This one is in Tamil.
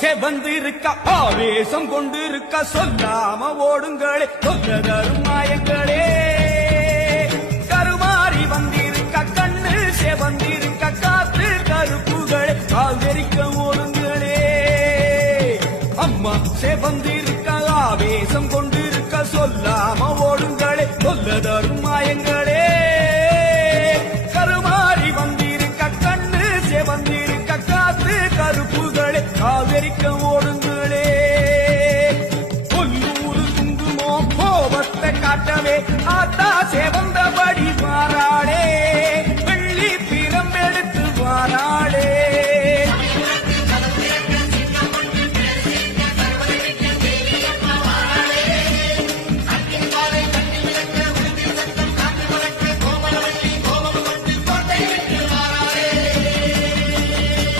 செவந்திருக்க ஆவேசம் கொண்டிருக்க சொல்லாம ஓடுங்களே சொல்ல தரும் மாயங்களே கருமாறி வந்திருக்க கண்ணு செவந்திருக்க காத்து கருப்புகளே கால்வெறிக்க ஓடுங்களே அம்மா செவந்திருக்க ஆவேசம் கொண்டிருக்க சொல்லாம ஓடுங்களே சொல்ல தரும் மாயங்களே கருமாறி வந்திருக்க கண்ணு செவந்திருக்க காத்து கருப்புகளே காவிரிக்க ஓடுங்களே கொல்லூரு குங்குமோ கோபத்தை காட்டவே ஆத்தா சேவந்த